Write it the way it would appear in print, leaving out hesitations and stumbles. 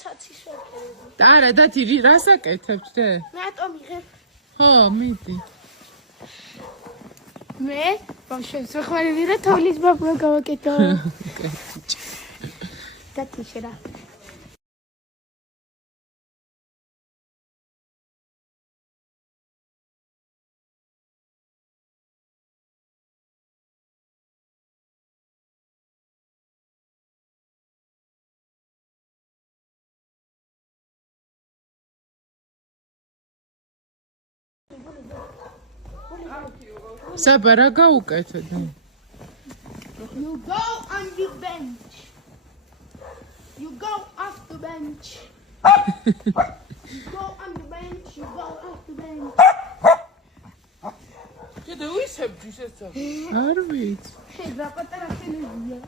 ცაცის ვაკეთებ. არა, დათი რას აკეთებ თე? რატომ მიღებ? ხო, მიდი. მე ბავშვებს ვეხმარები რა თოვლის ბაბლა გავაკეთო. დათი შერა. საბა რა გაუკეთე? You go on the bench. You go off the bench. You go on the bench. You go off the bench. არ ვიცი. შეგა პატარა ტელევიზია.